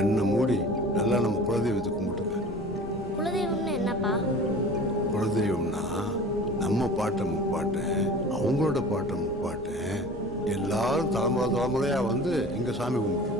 கண்ணை மூடி நல்லா நம்ம குலதெய்வத்தை கும்பிட்டுக்க. குலதெய்வம்னு என்னப்பா? குலதெய்வம்னா நம்ம பாட்டை முப்பாட்டேன், அவங்களோட பாட்டை முப்பாட்டேன், எல்லாரும் தலைமுறை தலைமுறையாக வந்து இங்கே சாமி கும்பிட்டு